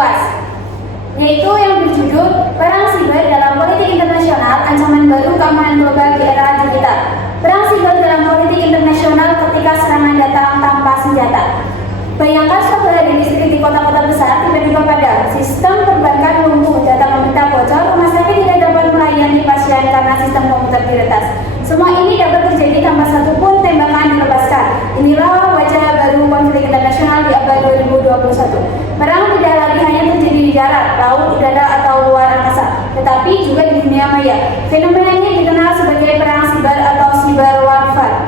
luas, yaitu yang berjudul Perang Siber dalam Politik Internasional, Ancaman Baru Keamanan Global di Era Digital. Perang siber dalam politik internasional ketika serangan datang tanpa senjata. Bayangkan suatu hari listrik di kota-kota besar tiba-tiba padam, sistem perbankan lumpuh, data pemerintah bocor, rumah sakit tidak dapat melayani pasien karena sistem komputer diretas. Semua ini dapat terjadi tanpa satu pun tembakan dilepaskan. Inilah wajah baru konflik internasional di abad 2021. Perang tidak lagi hanya terjadi di darat, laut, udara, atau luar angkasa, tetapi juga di dunia maya. Fenomena ini dikenal sebagai perang siber atau cyber warfare.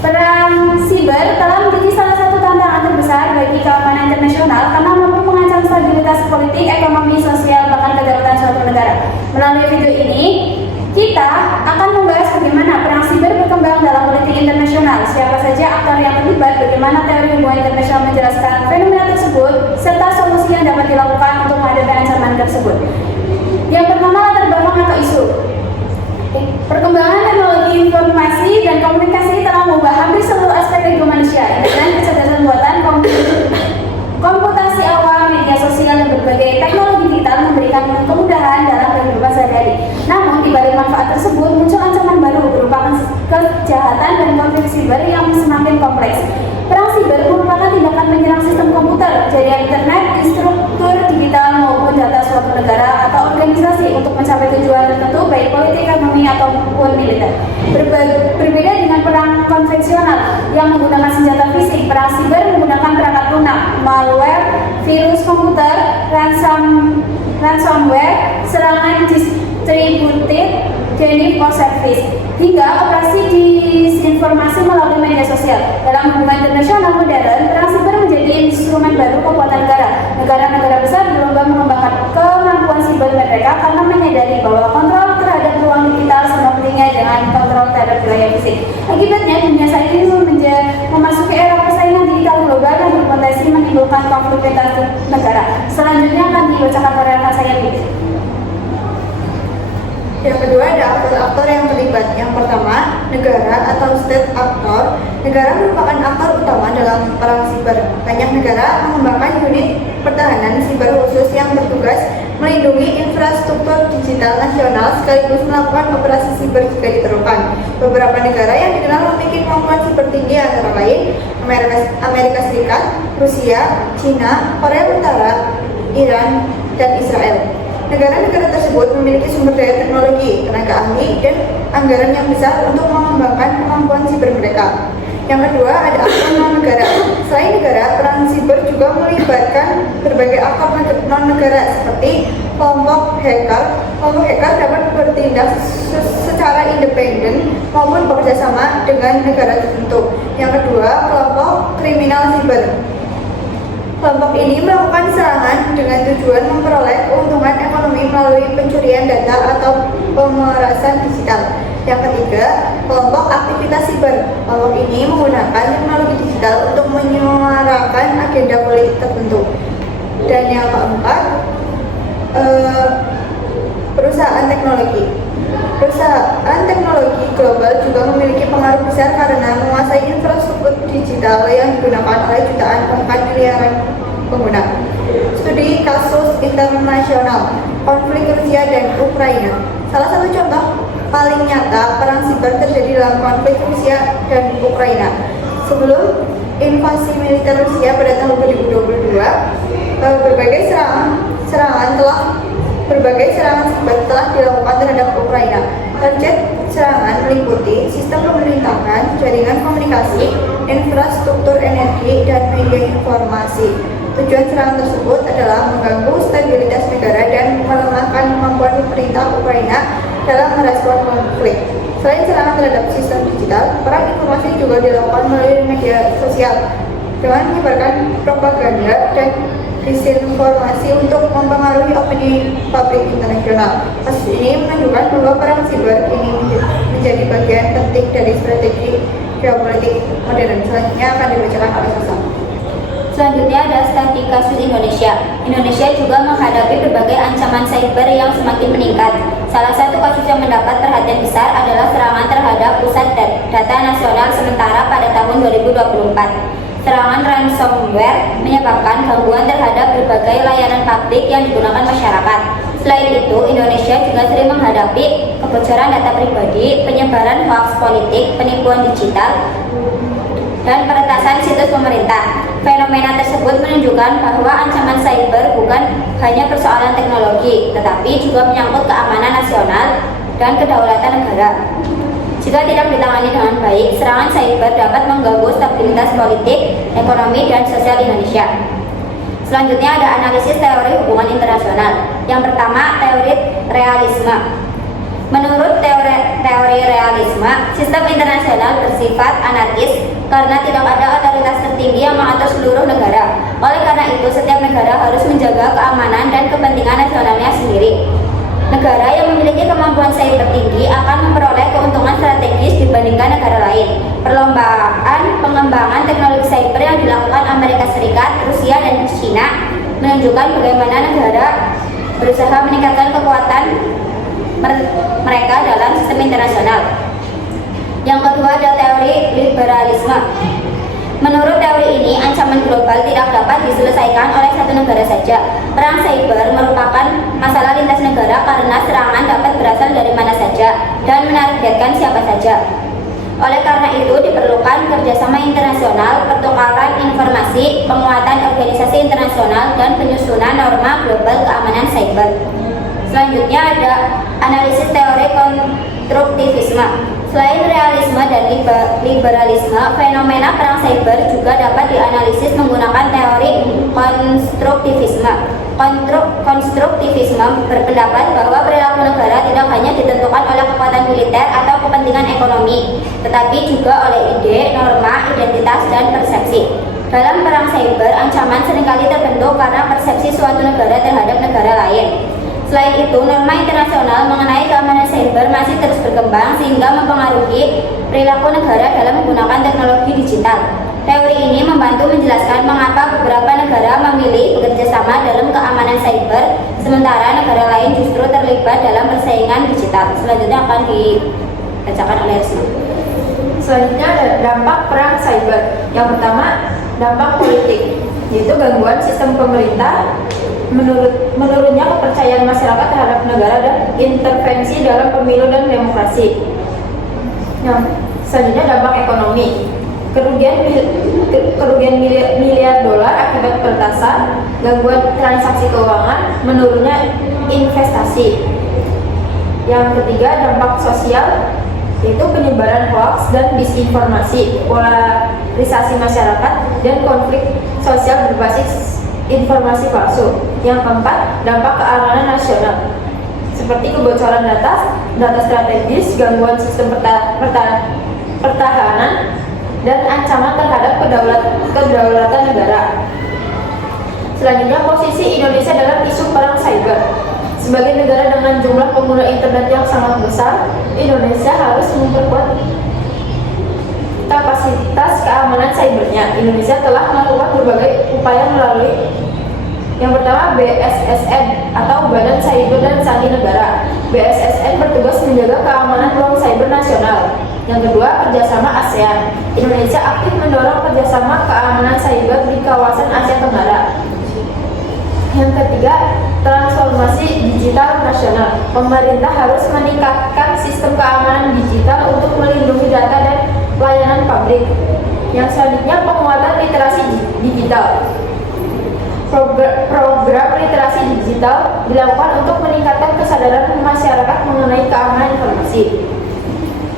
Perang siber telah menjadi salah satu tantangan terbesar bagi keamanan internasional karena mampu mengancam stabilitas politik, ekonomi, sosial, bahkan kedaulatan suatu negara. Melalui video ini, kita akan membahas bagaimana perang siber berkembang dalam politik internasional, siapa saja aktor yang terlibat, bagaimana teori hubungan internasional menjelaskan fenomena tersebut, serta solusi yang dapat dilakukan untuk menghadapi ancaman tersebut. Yang pertama, latar belakang atau isu. Perkembangan teknologi informasi dan komunikasi telah mengubah hampir seluruh aspek kehidupan manusia. Internet, kecerdasan buatan, komputasi awam, media sosial, dan berbagai teknologi digital memberikan kemudahan dalam kehidupan sehari-hari. Namun, di balik manfaat tersebut muncul ancaman baru berupa kejahatan dan konflik siber yang semakin kompleks. Perang siber merupakan tindakan menyerang sistem komputer, jaringan internet, struktur digital maupun data suatu negara atau organisasi untuk mencapai tujuan tertentu, baik politik, ekonomi, ataupun militer. Berbeda dengan perang konvensional yang menggunakan senjata fisik, perang siber menggunakan perangkat lunak, malware, virus komputer, ransomware, serangan distributed Jenny for Service, hingga operasi disinformasi melalui media sosial. Dalam hubungan internasional modern, perang siber menjadi instrumen baru kekuatan negara. Negara-negara besar berlomba mengembangkan kemampuan siber mereka karena menyadari bahwa kontrol terhadap ruang digital sama pentingnya dengan kontrol terhadap wilayah fisik. Akibatnya, dunia saat ini memasuki era persaingan digital global yang berpotensi menimbulkan konflik lintas negara. Selanjutnya akan dibacakan oleh rekan saya, Bibi. Yang kedua, ada aktor-aktor yang terlibat. Yang pertama, negara atau state actor. Negara merupakan aktor utama dalam perang siber. Banyak negara mengembangkan unit pertahanan siber khusus yang bertugas melindungi infrastruktur digital nasional sekaligus melakukan operasi siber jika diperlukan. Beberapa negara yang dikenal memiliki kemampuan siber tinggi antara lain Amerika Serikat, Rusia, China, Korea Utara, Iran, dan Israel. Negara-negara tersebut memiliki sumber daya teknologi, tenaga ahli, dan anggaran yang besar untuk mengembangkan kemampuan siber mereka. Yang kedua, ada aktor non-negara. Selain negara, perang siber juga melibatkan berbagai aktor non-negara seperti kelompok hacker. Kelompok hacker dapat bertindak secara independen maupun bekerjasama dengan negara tertentu. Yang kedua, kelompok kriminal siber. Kelompok ini melakukan serangan dengan tujuan memperoleh keuntungan ekonomi melalui pencurian data atau pemerasan digital. Yang ketiga, kelompok aktivitas siber. Kelompok ini menggunakan teknologi digital untuk menyuarakan agenda politik tertentu. Dan yang keempat, perusahaan teknologi. Perusahaan teknologi global juga memiliki pengaruh besar karena menguasai infrastruktur digital yang digunakan oleh jutaan bahkan miliaran pengguna. Studi kasus internasional, konflik Rusia dan Ukraina. Salah satu contoh paling nyata perang siber terjadi dalam konflik Rusia dan Ukraina. Sebelum invasi militer Rusia pada tahun 2022, berbagai serangan siber telah dilakukan terhadap Ukraina. Target serangan meliputi sistem pemerintahan, jaringan komunikasi, infrastruktur energi, dan media informasi. Tujuan serangan tersebut adalah mengganggu stabilitas negara dan melemahkan kemampuan pemerintah Ukraina dalam merespon konflik. Selain serangan terhadap sistem digital, perang informasi juga dilakukan melalui media sosial dengan menyebarkan propaganda dan disinformasi untuk mempengaruhi opini publik internasional. Kasus ini menunjukkan bahwa perang siber ini menjadi bagian penting dari strategi geopolitik modern. Selanjutnya akan dibacakan oleh Sasa. Selanjutnya ada studi kasus Indonesia. Indonesia juga menghadapi berbagai ancaman cyber yang semakin meningkat. Salah satu kasus yang mendapat perhatian besar adalah serangan terhadap pusat data nasional sementara pada tahun 2024. Serangan ransomware menyebabkan gangguan terhadap berbagai layanan publik yang digunakan masyarakat. Selain itu, Indonesia juga sering menghadapi kebocoran data pribadi, penyebaran hoaks politik, penipuan digital, dan peretasan situs pemerintah. Fenomena tersebut menunjukkan bahwa ancaman cyber bukan hanya persoalan teknologi, tetapi juga menyangkut keamanan nasional dan kedaulatan negara. Jika tidak ditangani dengan baik, serangan cyber dapat mengganggu stabilitas politik, ekonomi, dan sosial Indonesia. Selanjutnya ada analisis teori hubungan internasional. Yang pertama, teori realisme. Menurut teori realisme, sistem internasional bersifat anarkis karena tidak ada otoritas tertinggi yang mengatur seluruh negara. Oleh karena itu, setiap negara harus menjaga keamanan dan kepentingan nasionalnya sendiri. Negara yang memiliki kemampuan cyber tinggi akan memperoleh keuntungan strategis dibandingkan negara lain. Perlombaan pengembangan teknologi cyber yang dilakukan Amerika Serikat, Rusia, dan China menunjukkan bagaimana negara berusaha meningkatkan kekuatan mereka dalam sistem internasional. Yang kedua ada teori liberalisme. Menurut teori ini, ancaman global tidak dapat diselesaikan oleh satu negara saja. Perang cyber merupakan masalah lintas negara karena serangan dapat berasal dari mana saja dan menargetkan siapa saja. Oleh karena itu, diperlukan kerjasama internasional, pertukaran informasi, penguatan organisasi internasional, dan penyusunan norma global keamanan cyber. Selanjutnya ada analisis teori konstruktivisme. Selain realisme dan liberalisme, fenomena perang cyber juga dapat dianalisis menggunakan teori konstruktivisme. Konstruktivisme berpendapat bahwa perilaku negara tidak hanya ditentukan oleh kekuatan militer atau kepentingan ekonomi, tetapi juga oleh ide, norma, identitas, dan persepsi. Dalam perang cyber, ancaman seringkali terbentuk karena persepsi suatu negara terhadap negara lain. Selain itu, norma internasional mengenai keamanan cyber masih terus berkembang sehingga mempengaruhi perilaku negara dalam menggunakan teknologi digital. Teori ini membantu menjelaskan mengapa beberapa negara memilih bekerjasama dalam keamanan cyber, sementara negara lain justru terlibat dalam persaingan digital. Selanjutnya akan dibacakan oleh Risma. Selanjutnya ada dampak perang cyber. Yang pertama, dampak politik, yaitu gangguan sistem pemerintah, menurunnya kepercayaan masyarakat terhadap negara dan intervensi dalam pemilu dan demokrasi. Yang selanjutnya dampak ekonomi, kerugian miliar dolar akibat peretasan, gangguan transaksi keuangan, menurunnya investasi. Yang ketiga, dampak sosial, yaitu penyebaran hoaks dan disinformasi, polarisasi masyarakat, dan konflik sosial berbasis informasi palsu. Yang keempat, dampak keamanan nasional, seperti kebocoran data strategis, gangguan sistem pertahanan, dan ancaman terhadap kedaulatan negara. Selanjutnya, posisi Indonesia dalam isu perang cyber. Sebagai negara dengan jumlah pengguna internet yang sangat besar, Indonesia harus memperkuat kapasitas keamanan cybernya. Indonesia telah melakukan berbagai upaya melalui yang pertama BSSN atau Badan Cyber dan Sandi Negara. BSSN bertugas menjaga keamanan ruang cyber nasional. Yang kedua, kerjasama ASEAN. Indonesia aktif mendorong kerjasama keamanan cyber di kawasan Asia Tenggara. Yang ketiga, transformasi digital nasional. Pemerintah harus meningkatkan sistem keamanan digital untuk melindungi data dan layanan publik. Yang selanjutnya, penguatan literasi digital. Program literasi digital dilakukan untuk meningkatkan kesadaran masyarakat mengenai keamanan informasi.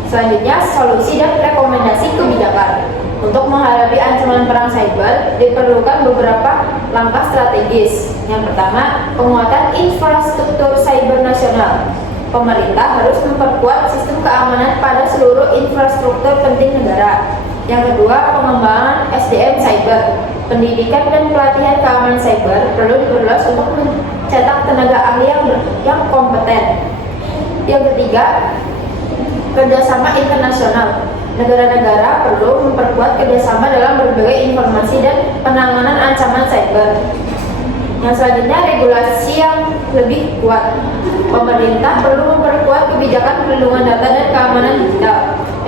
Selanjutnya, solusi dan rekomendasi kebijakan. Untuk menghadapi ancaman perang cyber, diperlukan beberapa langkah strategis. Yang pertama, penguatan infrastruktur cyber nasional. Pemerintah harus memperkuat sistem keamanan pada seluruh infrastruktur penting negara. Yang kedua, pengembangan SDM cyber. Pendidikan dan pelatihan keamanan cyber perlu diperluas untuk mencetak tenaga ahli yang kompeten. Yang ketiga, kerjasama internasional. Negara-negara perlu memperkuat kerjasama dalam berbagai informasi dan penanganan ancaman cyber. Yang selanjutnya, regulasi yang lebih kuat. Pemerintah perlu memperkuat kebijakan perlindungan data dan keamanan digital.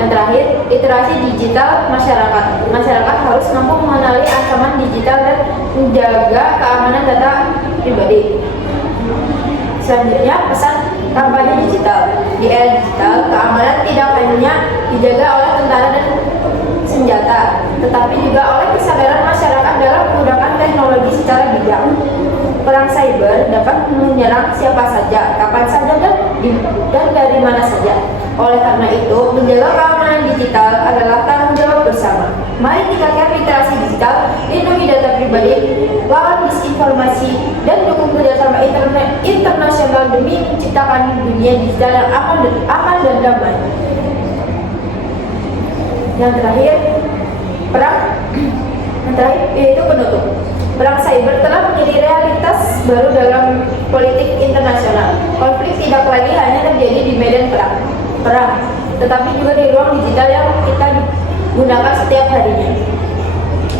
Yang terakhir, terakhir, literasi digital masyarakat. Masyarakat harus mampu mengenali ancaman digital dan menjaga keamanan data pribadi. Selanjutnya, pesan kampanye digital. Di era digital, keamanan tidak hanya dijaga oleh tentara dan senjata, tetapi juga oleh kesadaran masyarakat dalam menggunakan teknologi secara bijak. Perang cyber dapat menyerang siapa saja, kapan saja, dan dari mana saja. Oleh karena itu, menjaga keamanan digital adalah tanggung jawab bersama. Mari tingkatkan literasi digital, lindungi data pribadi, lawan disinformasi, dan dukung kerjasama internasional demi menciptakan dunia digital yang aman dan damai. Yang terakhir yaitu penutup. Perang cyber telah menjadi realitas baru dalam politik internasional. Konflik tidak lagi hanya terjadi di medan perang, tetapi juga di ruang digital yang kita gunakan setiap harinya.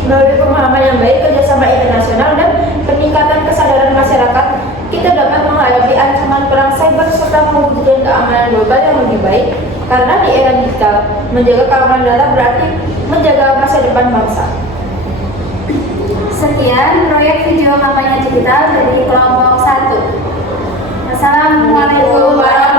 Melalui pemahaman yang baik, kerjasama internasional, dan peningkatan kesadaran masyarakat, kita dapat menghadapi ancaman perang cyber serta mewujudkan keamanan global yang lebih baik. Karena di era digital, menjaga keamanan data berarti menjaga masa depan bangsa. Sekian proyek video kampanye digital dari kelompok 1. Assalamualaikum warahmatullahi wabarakatuh.